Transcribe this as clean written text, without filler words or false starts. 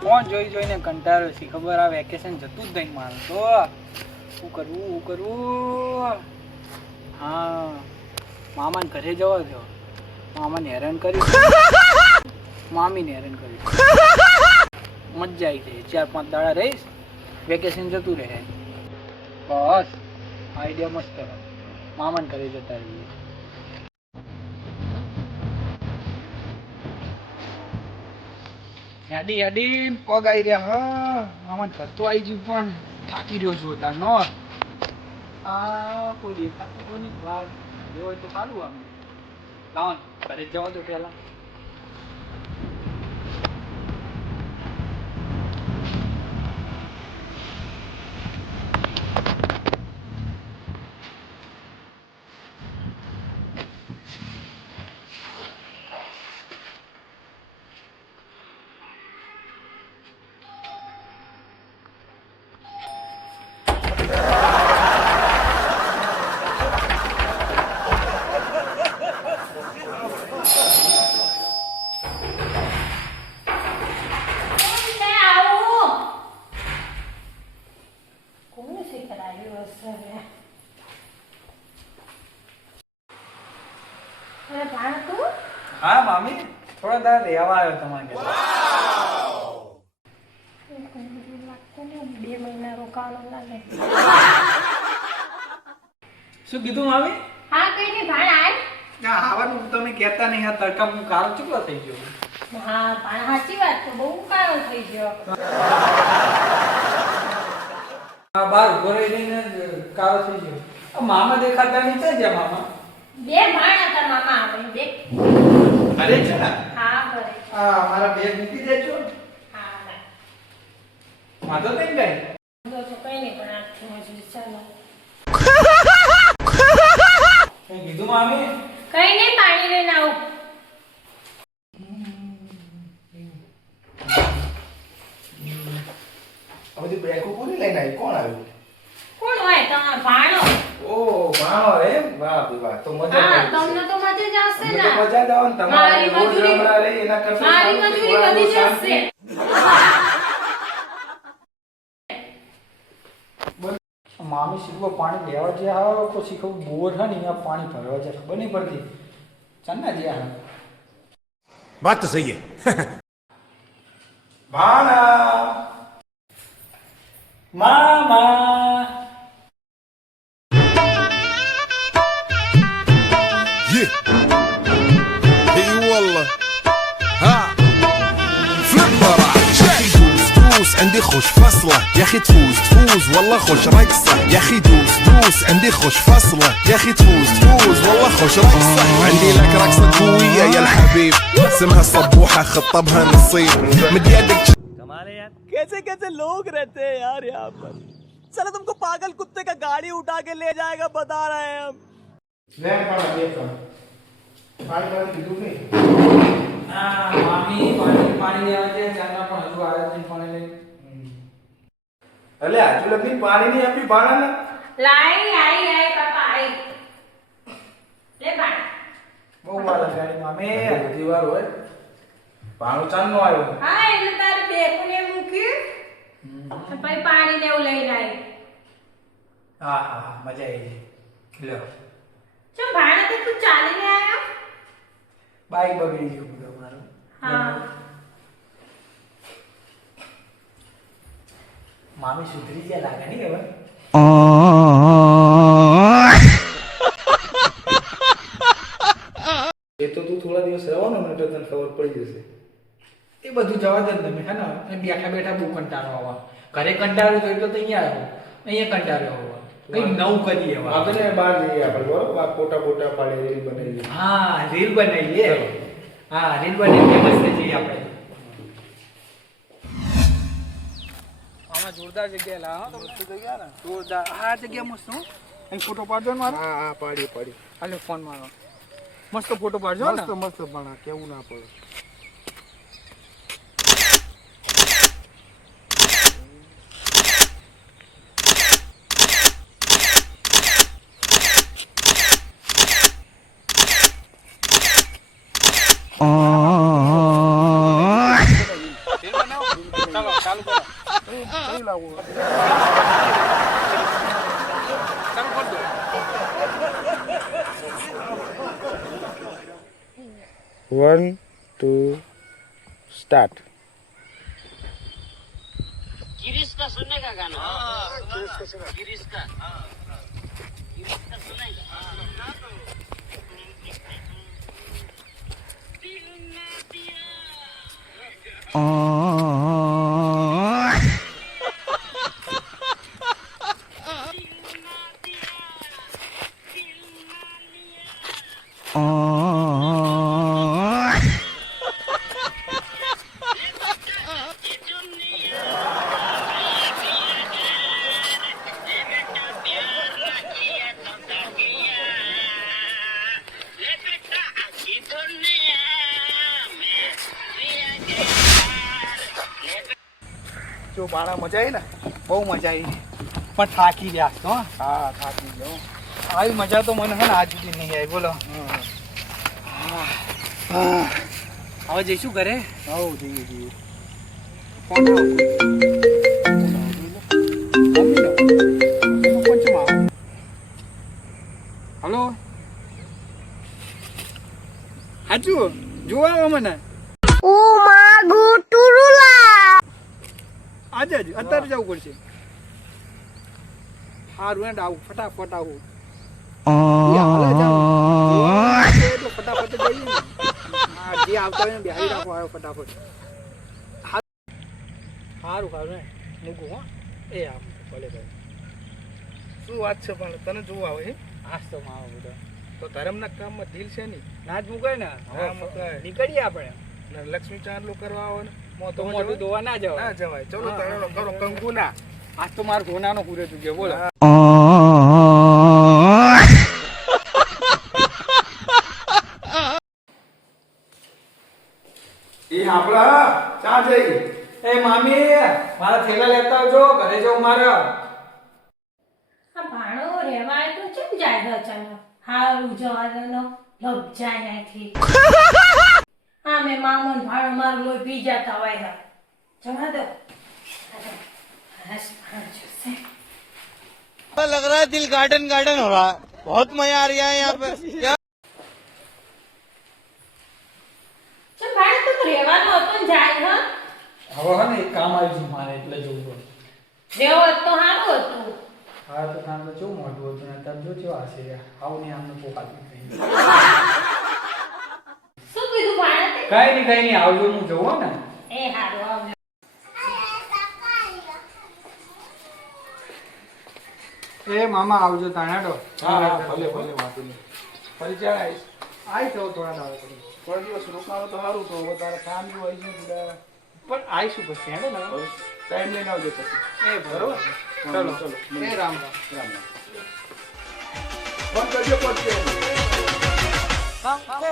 કોણ જોઈ જોઈને કંટાળ્યો છે ખબર આ વેકેશન જતું જ નહીં મારું તો શું કરવું હા મામાને ઘરે જવા દો મામાને હેરાન કર્યું મામીને હેરાન કર્યું મજા આવી જાય 4-5 દાડા રહીશ વેકેશન જતું રહે બસ આઈડિયા મસ્ત મામાને ઘરે જતા રહીએ યાડી યાડી પગ આવી રહ્યા હા મામાને ઘર તો આવી ગયું પણ થાકી રહ્યો છું તારનો આ કોઈ દેખાતું કોની વાત એ હોય તો સારું આમ લાવો ઘરે જવા દો પહેલા હા મામી થોડા દાડા રહેવા આવ્યો તમારે 2 મહિના રોકાવાનું લાગે શું કીધું મામી હા કઈ નહીં ભાણ આય ના આવવાનું તમે કહેતા નહીં આ તડકા હું કાળો ચૂકલો થઈ ગયો હા ભાણ સાચી વાત તો બહુ કાળો થઈ ગયો આ બાર ઉભો રહીને કાળો થઈ ગયો મામા દેખાતા નહીં છે જ્યાં મામા 2 ભાણ હતા મામા આવે દેખ અરે છે ને હા કરે આ મારા બેગ મૂકી દેજો હા ના વાંધો નહીં ગઈ તો કઈ નહીં પણ આખી મજૂરી ચાલો કઈ કીધું મામી કઈ નહીં પાણી લઈને આવું આ બધી બ્રેકો કોની લઈને આવી કોણ આવ્યું કોણ હોય તમારો ભાણો ઓ ભાણો એમ વાહ ભાઈ વાહ તો મજા હા આવી તમને તો મજા જ આવશે અમને ને તો મજા જ આવે ને તમારે મારી રોજ મજૂરી- રમણા રહી એના કરતા મારી સારું મજૂરી થોડા વધી શાંતિ. જશે મામી શીખવો પાણી લેવા જ્યાં આવે તો શીખવું બોર છે ને અહીંયા પાણી ભરવા જાય ખબર નહીં પડતી ચાલના જ્યાં बात तो सही है ભાણા મામા ये اي والله ها فليب برا دوس دوس عندي خوش فصله يا اخي تفوز تفوز والله خوش رقصه يا اخي دوس دوس عندي خوش فصله يا اخي تفوز تفوز والله خوش رقصه عندي لك رقصه قويه يا الحبيب اسمها صبوحه خطبها نصيب مد يدك कैसे कैसे लोग रहते हैं यार यहाँ पर चलो तुमको पागल कुत्ते का गाड़ी उठा के ले जाएगा बता रहे हैं हम લે ભાણા બે ત્રણ પાણી પાણી કીધું નહીં હા મામી પાણી લેવા જાય ચાલના પણ હજુ આવે નહીં પાણી લઈને અલે આજુ લગી પાણી નહીં આપી ભાણાને લાઈ આઈ પાપા આઈ લે ભાણ બહુ વાર લગાડી મામી બધી વાર હોય ભાણું ચાંદનો આવ્યો હા એટલે તારે બેકને મૂક્યું પછી પાણી ને એવું લઈને આવી હા હા હા મજા આવી ગઈ લ્યો ચમ ભાણે તો તું ચાલીને આવ્યો બાઈક બગડી ગયું બધું મારું હા મામી સુધરી ગયા લાગે નહીં હવે એ તો તું થોડા દિવસ રહેવાનો ને તો તને ખબર પડી જશે એ બધું જવા દે ને તમે હે ને અને બેઠા બેઠા બહુ કંટાળો આવવા ઘરે કંટાળ્યો તો એટલે તો અહીંયા કંટાળ્યો હોવા કંઈ નવું કરીએ હવે આપણે બહાર જઈએ આપણે બરોબર આ ફોટા ફોટા પાડી રીલ બનાવી હા રીલ બનાવીએ હા રીલ બનાવીએ મસ્ત જઈએ આપણે આમાં જોરદાર જગ્યા લા હા તો મસ્ત જગ્યા ને જોરદાર આ જગ્યા મસ્ત હું અહીં ફોટો પાડજો ને મારો હા હા પાડી પાડી હાલો ફોન મારો મસ્ત ફોટો પાડજો ને મસ્ત મસ્ત પણ કેવું ના પડે કઈ લાવું? ચાલુ કર દો. 1 2 સ્ટાર્ટ. गिरीश का सुनने का गाना गिरीश का सुनेगा જો બાળા મજા આવી ને? બહુ મજા આવી પણ થાકી ગયા તો હા થાકી ગયો. આવી મજા તો મને હે ને આજ સુધી નહીં આવી બોલો. હવે જઈશું ઘરે. આવો જઈએ જઈએ. કોણ હલો હાચું જોવા આવો મને આજે જ અત્યારે જવું પડશે. સારું એન્ડ આવું ફટાફટ આવું. એટલે ફટાફટ જઈએ ને. હા જે આવતા હોય ને બેહાડી રાખો આવ્યો ફટાફટ. સારું સારું ને મૂકું હો. એ આવ ભલે ભાઈ. શું વાત છે પણ તને જોવા આવે? આજ તો મારો બધા તો ધર્મના કામમાં ઢીલ છે નહીં. ના જ મુકાય ને. હા, મુકાય. નીકળીએ આપણે. ને લક્ષ્મી ચાંદલો કરવા આવો ને તો મોઢું ધોવા ના જવાય. ના જવાય. ચલો તળેલો કરો કંકુના. આજ તો મારું ધોનાનો પૂરે તું કે બોલો. એ આપડા ચા જઈ. એ મામી મારા થેલા લેતા આવજો ઘરે જાઉં મારે. આ ભાણો રહેવા તો કેમ જાય છે અચાનક? હારું જવાનો લપ જાય નાથી. હા મેં મામન ભાણો મારું લોહી પી જતા હોય છે. જવા દો. હસ ભાણ જશે. लग रहा है दिल गार्डन गार्डन हो रहा है बहुत मजा आ रहा है यहाँ पे क्या ચલ ભાણ તું રહેવાનો હતો ને જાય હા? હવે હે ને એક કામ આવ્યું છે મારે એટલે જવું પડે. રહેવો હોત તો સારું હતું. હા તો કામ તો કેવું મોટું હતું ને તમે જો કેવા હશે આવું નહીં આમને પોકાતું થઈ. શું કીધું ભાણે તે? કઈ નહીં આવજો હું જવું હો ને. એ હારું આવજો. એ મામા આવજો તાણાડો. હા ભલે ભલે વાંધો નહીં. ફરી ચાલ આવીશ. આઈ જાવ થોડા દાડા પછી. થોડા દિવસ રોકાવો તો સારું. તો હવે તારે કામ બી હોય છે બધા. પણ આવીશું પછી હેડો ને. ટાઈમ લઈને આવજો પછી. એ બરોબર. ચલો ચલો. એ રામ રામ. રામ રામ. ફોન કરજો પછી. हमको